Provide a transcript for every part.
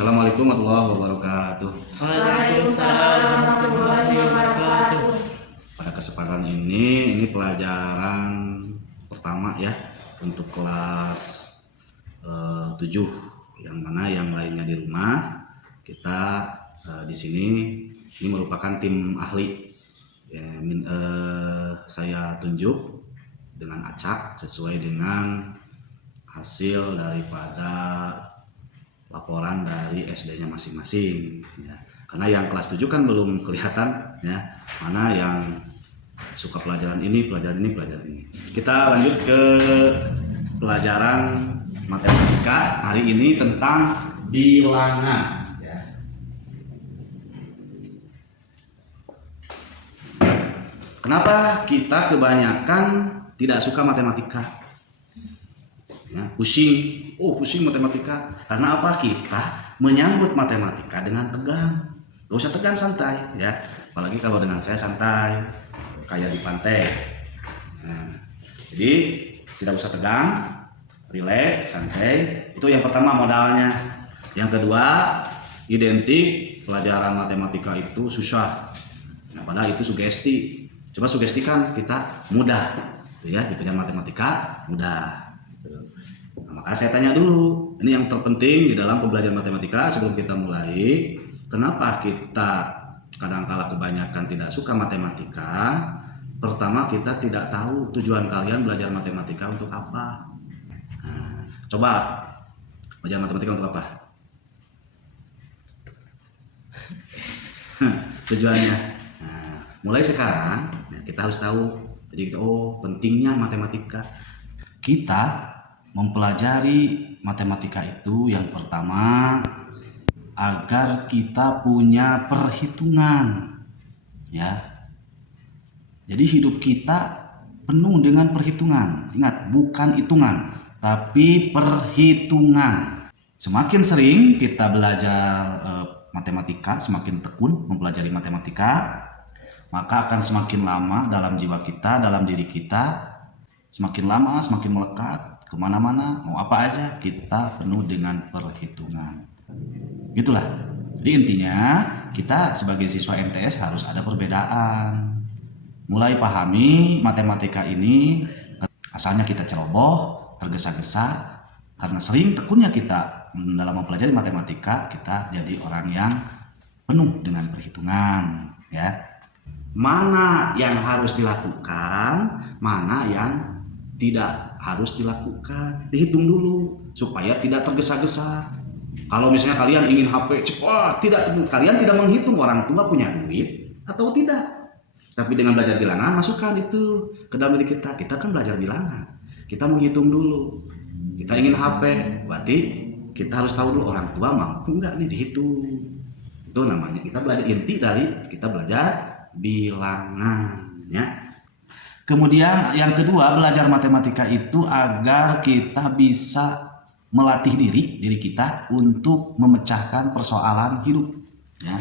Assalamualaikum warahmatullahi wabarakatuh. Waalaikumsalam warahmatullahi wabarakatuh. Pada kesempatan ini pelajaran pertama ya untuk kelas 7, yang mana yang lainnya di rumah. Kita di sini ini merupakan tim ahli. Saya tunjuk dengan acak sesuai dengan hasil daripada laporan dari SD-nya masing-masing ya. Karena yang kelas 7 kan belum kelihatan ya, mana yang suka pelajaran ini. Kita lanjut ke pelajaran matematika hari ini tentang bilangan ya. Kenapa kita kebanyakan tidak suka matematika? Ya, pusing matematika. Karena apa? Kita menyambut matematika dengan tegang. Gak usah tegang, santai ya. Apalagi kalau dengan saya santai kayak di pantai. Nah, jadi tidak usah tegang, rileks, santai. Itu yang pertama modalnya. Yang kedua, identik pelajaran matematika itu susah. Nah, padahal itu sugesti. Coba sugestikan kita mudah ya, di pelajaran matematika mudah. Maka saya tanya dulu, ini yang terpenting di dalam pembelajaran matematika sebelum kita mulai. Kenapa kita kadang-kala kebanyakan tidak suka matematika? Pertama, kita tidak tahu tujuan kalian belajar matematika untuk apa. Nah, coba belajar matematika untuk apa? Tujuannya. Nah, mulai sekarang kita harus tahu. Jadi pentingnya matematika. Kita mempelajari matematika itu yang pertama agar kita punya perhitungan ya. Jadi hidup kita penuh dengan perhitungan. Ingat, bukan hitungan tapi perhitungan. Semakin sering kita belajar matematika, semakin tekun mempelajari matematika, maka akan semakin lama dalam jiwa kita, dalam diri kita, semakin lama semakin melekat. Kemana-mana, mau apa aja, kita penuh dengan perhitungan. Itulah. Jadi intinya, kita sebagai siswa MTS harus ada perbedaan. Mulai pahami matematika ini, asalnya kita ceroboh, tergesa-gesa, karena sering tekunnya kita dalam mempelajari matematika, kita jadi orang yang penuh dengan perhitungan. Ya. Mana yang harus dilakukan, mana yang tidak harus dilakukan, dihitung dulu supaya tidak tergesa-gesa. Kalau misalnya kalian ingin HP cepat, kalian tidak menghitung orang tua punya duit atau tidak. Tapi dengan belajar bilangan, masukkan itu ke dalam diri kita. Kita kan belajar bilangan, kita menghitung dulu. Kita ingin HP, berarti kita harus tahu dulu orang tua mampu nggak nih dihitung. Itu namanya kita belajar, inti dari kita belajar bilangannya. Kemudian yang kedua, belajar matematika itu agar kita bisa melatih diri kita untuk memecahkan persoalan hidup ya.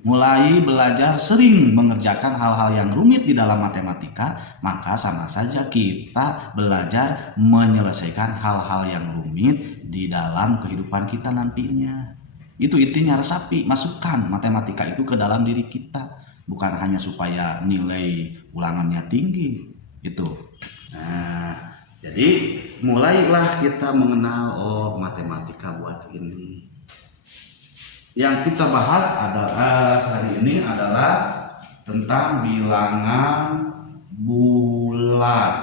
Mulai belajar sering mengerjakan hal-hal yang rumit di dalam matematika, maka sama saja kita belajar menyelesaikan hal-hal yang rumit di dalam kehidupan kita nantinya. Itu intinya, resapi, masukkan matematika itu ke dalam diri kita. Bukan hanya supaya nilai ulangannya tinggi itu. Nah, jadi mulailah kita mengenal matematika buat ini. Yang kita bahas adalah hari ini adalah tentang bilangan bulat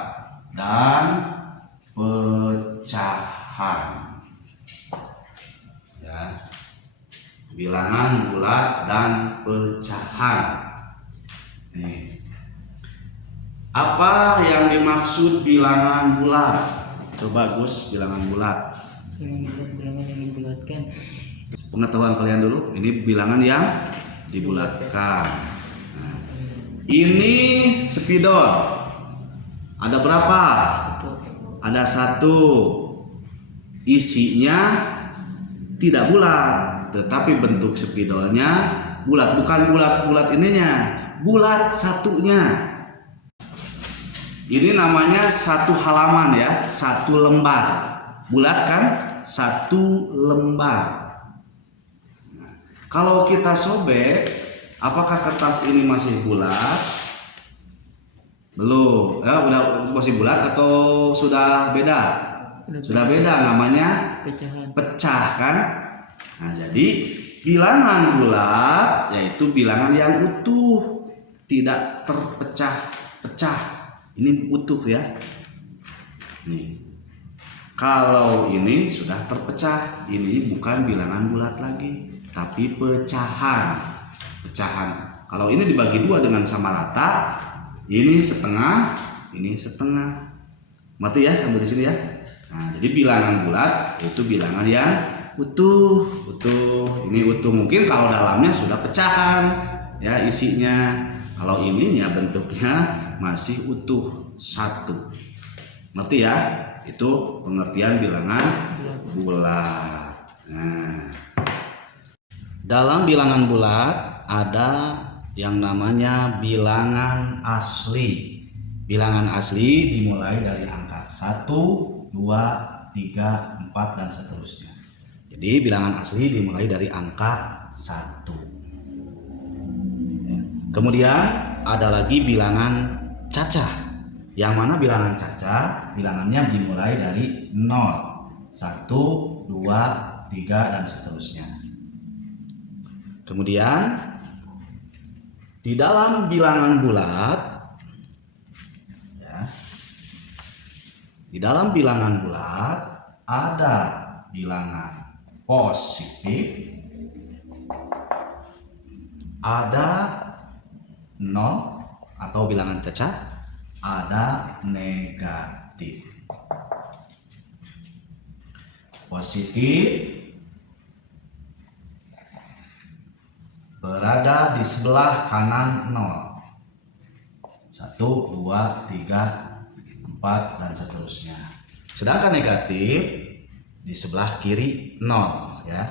dan pecahan. Ya. Bilangan bulat dan pecahan. Nih. Apa yang dimaksud bilangan bulat? Coba Gus, bilangan bulat. Bilangan yang dibulatkan. Pengetahuan kalian dulu, ini bilangan yang dibulatkan. Nah, ini spidol. Ada berapa? Ada 1. Isinya tidak bulat, tetapi bentuk spidolnya bulat. Bukan bulat ininya, bulat satunya. Ini namanya 1 halaman ya, 1 lembar. Bulat kan? 1 lembar. Kalau kita sobek, apakah kertas ini masih bulat? Belum. Ya, udah masih bulat atau sudah beda? Sudah beda, namanya Pecahan. pecah kan? Nah, jadi bilangan bulat yaitu bilangan yang utuh, tidak terpecah-pecah. Ini utuh ya. Nih. Kalau ini sudah terpecah, ini bukan bilangan bulat lagi, tapi pecahan. Pecahan. Kalau ini dibagi dua dengan sama rata, ini setengah, ini setengah. Mati ya sampai di sini ya. Nah, jadi bilangan bulat itu bilangan yang utuh. Ini utuh, mungkin kalau dalamnya sudah pecahan ya isinya. Kalau ininya bentuknya masih utuh satu. Ngerti ya? Itu pengertian bilangan bulat. Nah, dalam bilangan bulat ada yang namanya bilangan asli. Bilangan asli dimulai dari angka 1, 2, 3, 4 dan seterusnya. Jadi bilangan asli dimulai dari angka 1. Kemudian ada lagi bilangan cacah. Yang mana bilangan cacah bilangannya dimulai dari 0, 1, 2, 3 dan seterusnya. Kemudian di dalam bilangan bulat ya, di dalam bilangan bulat ada bilangan positif, ada 0 atau bilangan cacah, ada negatif. Positif berada di sebelah kanan 0, 1, 2, 3, 4 dan seterusnya. Sedangkan negatif di sebelah kiri 0 ya.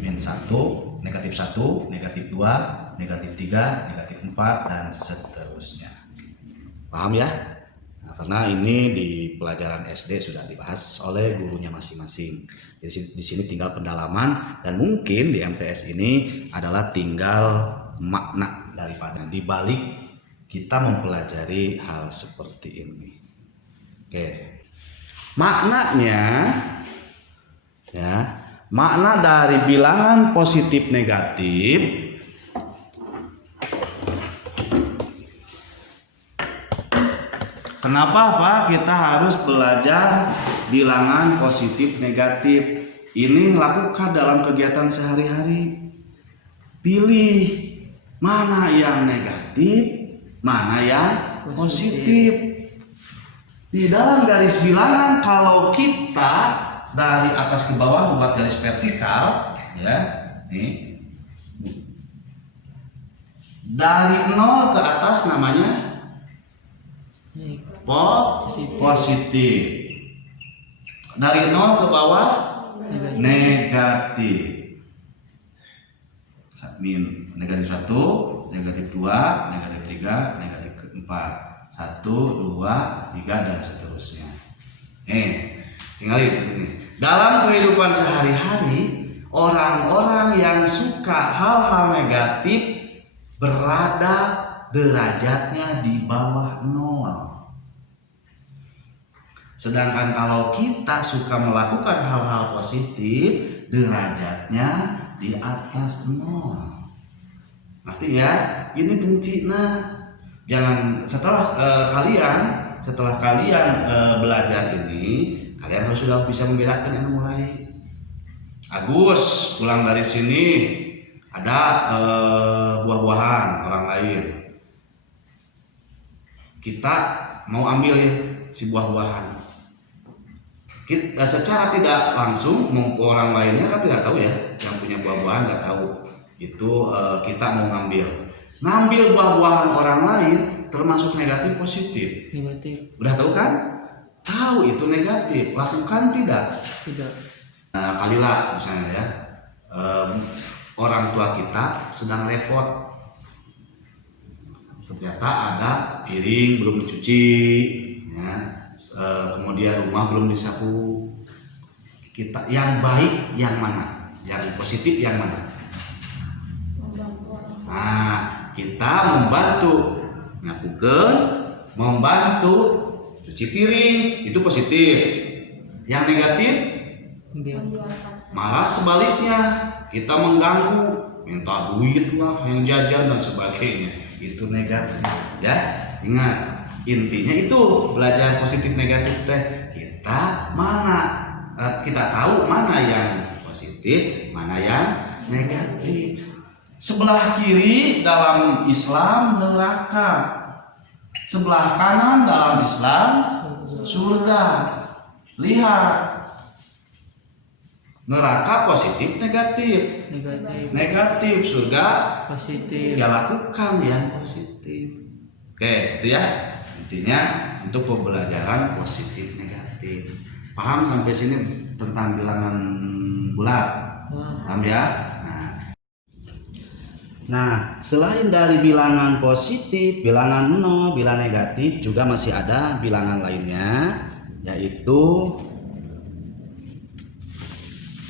Min 1, negatif 1, negatif 2, negatif 3, negatif 4 dan seterusnya. Paham ya? Nah, karena ini di pelajaran SD sudah dibahas oleh gurunya masing-masing. Jadi di sini tinggal pendalaman dan mungkin di MTS ini adalah tinggal makna daripada di balik kita mempelajari hal seperti ini. Oke. Maknanya ya, makna dari bilangan positif negatif kenapa Pak kita harus belajar bilangan positif negatif? Ini lakukan dalam kegiatan sehari-hari. Pilih mana yang negatif, mana yang positif. Di dalam garis bilangan kalau kita dari atas ke bawah membuat garis vertikal ya, nih. Dari 0 ke atas namanya positif. Dari 0 ke bawah negatif. Negatif 1, negatif 2, negatif 3, negatif 4. 1, 2, 3 dan seterusnya. Tinggal di sini. Dalam kehidupan sehari-hari, orang-orang yang suka hal-hal negatif berada derajatnya di bawah 0. Sedangkan kalau kita suka melakukan hal-hal positif, derajatnya di atas 0. Ngerti ya? Ini kuncinya. Jangan setelah kalian belajar ini, kalian harus sudah bisa membedakan yang mulai. Agus pulang dari sini ada buah-buahan orang lain. Kita mau ambil ya si buah-buahan. Kita secara tidak langsung orang lainnya kan tidak tahu ya, yang punya buah-buahan nggak tahu itu kita mau ngambil buah-buahan orang lain termasuk negatif positif. Negatif. Udah tahu kan? Tahu itu negatif, lakukan tidak? Tidak. Nah, kalilah misalnya ya, orang tua kita sedang repot, ternyata ada piring belum dicuci, ya, kemudian rumah belum disapu. Kita yang baik yang mana? Yang positif yang mana? Nah, kita membantu ngapukeun, membantu cuci piring, itu positif. Yang negatif malah sebaliknya, kita mengganggu, minta duit lah, yang jajan dan sebagainya, itu negatif ya. Ingat, intinya itu belajar positif negatif teh, kita tahu mana yang positif, mana yang negatif. Sebelah kiri dalam Islam neraka, sebelah kanan dalam Islam surga. Lihat, neraka positif negatif, negatif, surga positif. ya lakukan yang positif. Oke, itu ya intinya untuk pembelajaran positif negatif. Paham sampai sini tentang bilangan bulat? Paham ya? Nah, selain dari bilangan positif, bilangan 0, bilangan negatif, juga masih ada bilangan lainnya, yaitu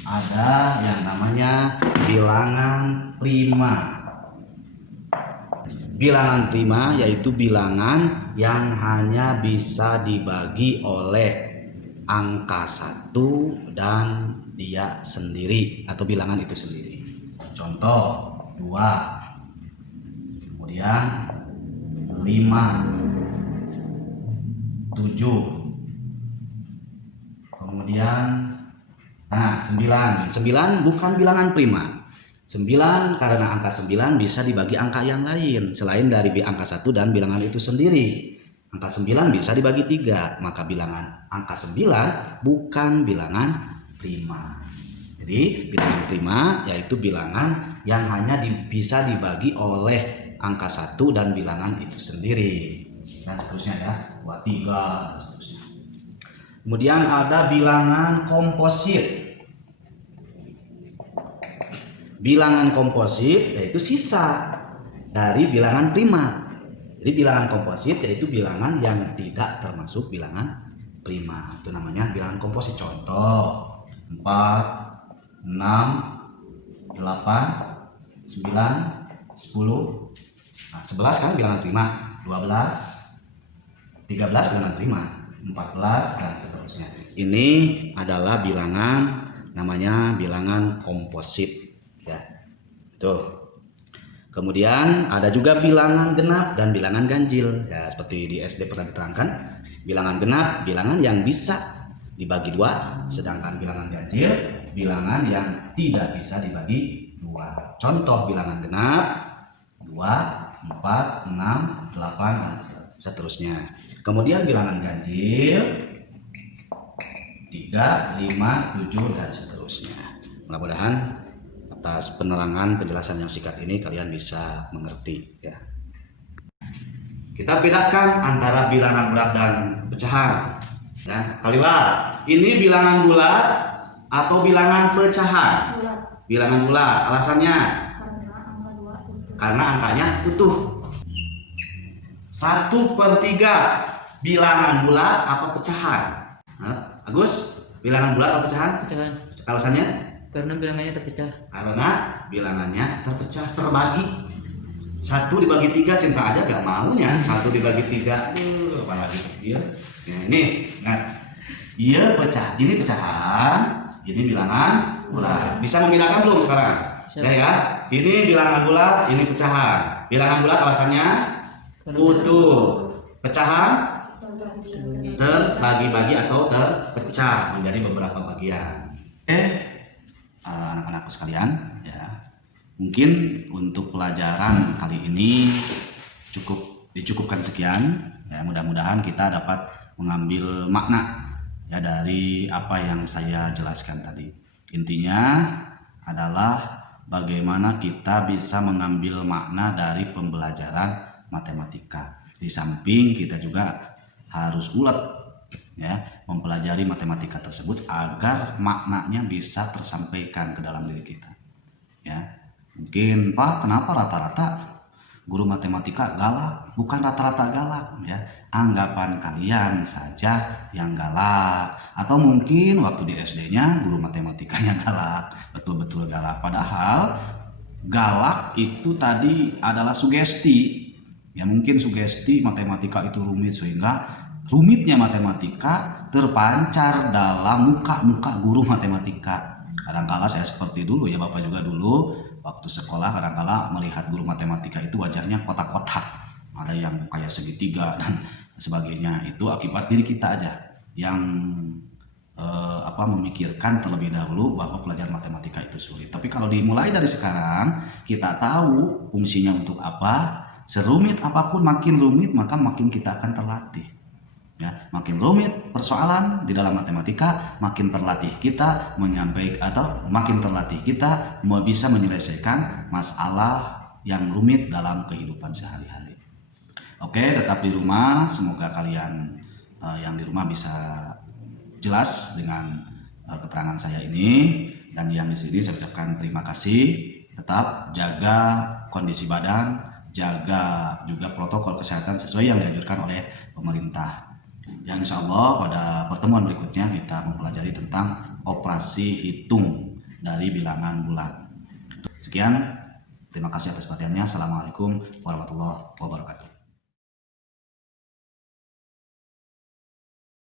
ada yang namanya bilangan prima. Bilangan prima yaitu bilangan yang hanya bisa dibagi oleh angka 1 dan dia sendiri atau bilangan itu sendiri. Contoh 2, kemudian 5, 7, kemudian 9 bukan bilangan prima. 9 karena angka 9 bisa dibagi angka yang lain selain dari angka 1 dan bilangan itu sendiri. Angka 9 bisa dibagi 3, maka bilangan angka 9 bukan bilangan prima. Jadi bilangan prima yaitu bilangan yang hanya bisa dibagi oleh angka 1 dan bilangan itu sendiri. Dan seterusnya ya, 2, 3 dan seterusnya. Kemudian ada bilangan komposit. Bilangan komposit yaitu sisa dari bilangan prima. Jadi bilangan komposit yaitu bilangan yang tidak termasuk bilangan prima. Itu namanya bilangan komposit. Contoh 4, 6, 8, 9, 10. Nah, 11 kan bilangan prima, 12, 13 bilangan prima, 14 dan seterusnya. Ini adalah bilangan, namanya bilangan komposit ya. Tuh. Kemudian ada juga bilangan genap dan bilangan ganjil. Ya, seperti di SD pernah diterangkan, bilangan genap bilangan yang bisa dibagi 2, sedangkan bilangan ganjil bilangan yang tidak bisa dibagi 2. Contoh bilangan genap 2, 4, 6, 8 dan seterusnya. Kemudian bilangan ganjil 3, 5, 7 dan seterusnya. Mudah-mudahan atas penerangan penjelasan yang singkat ini kalian bisa mengerti ya. Kita bedakan antara bilangan bulat dan pecahan. Ya, kaliwat. Ini bilangan bulat atau bilangan pecahan? Bulat. Bilangan bulat. Alasannya? Karena angkanya utuh. 1/3 bilangan bulat apa pecahan? Nah, Agus, bilangan bulat atau pecahan? Pecahan. Alasannya? Karena bilangannya terpecah. Karena bilangannya terpecah, terbagi. 1 dibagi 3 cinta aja gak maunya. 1 dibagi 3, apalagi iya. Nah, ini ingat, iya pecah, ini pecahan, ini bilangan bulat. Bisa membedakan belum sekarang? Ya, ini bilangan bulat, ini pecahan. Bilangan bulat alasannya utuh, pecahan terbagi-bagi atau terpecah menjadi beberapa bagian. Anak-anakku sekalian, ya, mungkin untuk pelajaran kali ini dicukupkan sekian. Ya, mudah-mudahan kita dapat mengambil makna ya dari apa yang saya jelaskan tadi. Intinya adalah bagaimana kita bisa mengambil makna dari pembelajaran matematika. Di samping kita juga harus ulet ya mempelajari matematika tersebut agar maknanya bisa tersampaikan ke dalam diri kita. Ya, mungkin Pak, kenapa rata-rata guru matematika galak, bukan rata-rata galak ya. Anggapan kalian saja yang galak, atau mungkin waktu di SD-nya guru matematikanya galak, betul-betul galak. Padahal galak itu tadi adalah sugesti. Ya mungkin sugesti matematika itu rumit, sehingga rumitnya matematika terpancar dalam muka-muka guru matematika. Kadangkala saya seperti dulu ya, Bapak juga dulu waktu sekolah kadangkala melihat guru matematika itu wajahnya kotak-kotak, ada yang kayak segitiga dan sebagainya. Itu akibat diri kita aja yang memikirkan terlebih dahulu bahwa pelajaran matematika itu sulit. Tapi kalau dimulai dari sekarang, kita tahu fungsinya untuk apa, serumit apapun, makin rumit maka makin kita akan terlatih. Ya, makin rumit persoalan di dalam matematika, makin terlatih kita menyampaikan, atau makin terlatih kita bisa menyelesaikan masalah yang rumit dalam kehidupan sehari-hari. Oke, tetap di rumah. Semoga kalian yang di rumah bisa jelas dengan keterangan saya ini, dan yang di sini saya ucapkan terima kasih. Tetap jaga kondisi badan, jaga juga protokol kesehatan sesuai yang dianjurkan oleh pemerintah. Yang insya Allah pada pertemuan berikutnya kita mempelajari tentang operasi hitung dari bilangan bulat. Sekian, terima kasih atas perhatiannya. Assalamualaikum warahmatullahi wabarakatuh.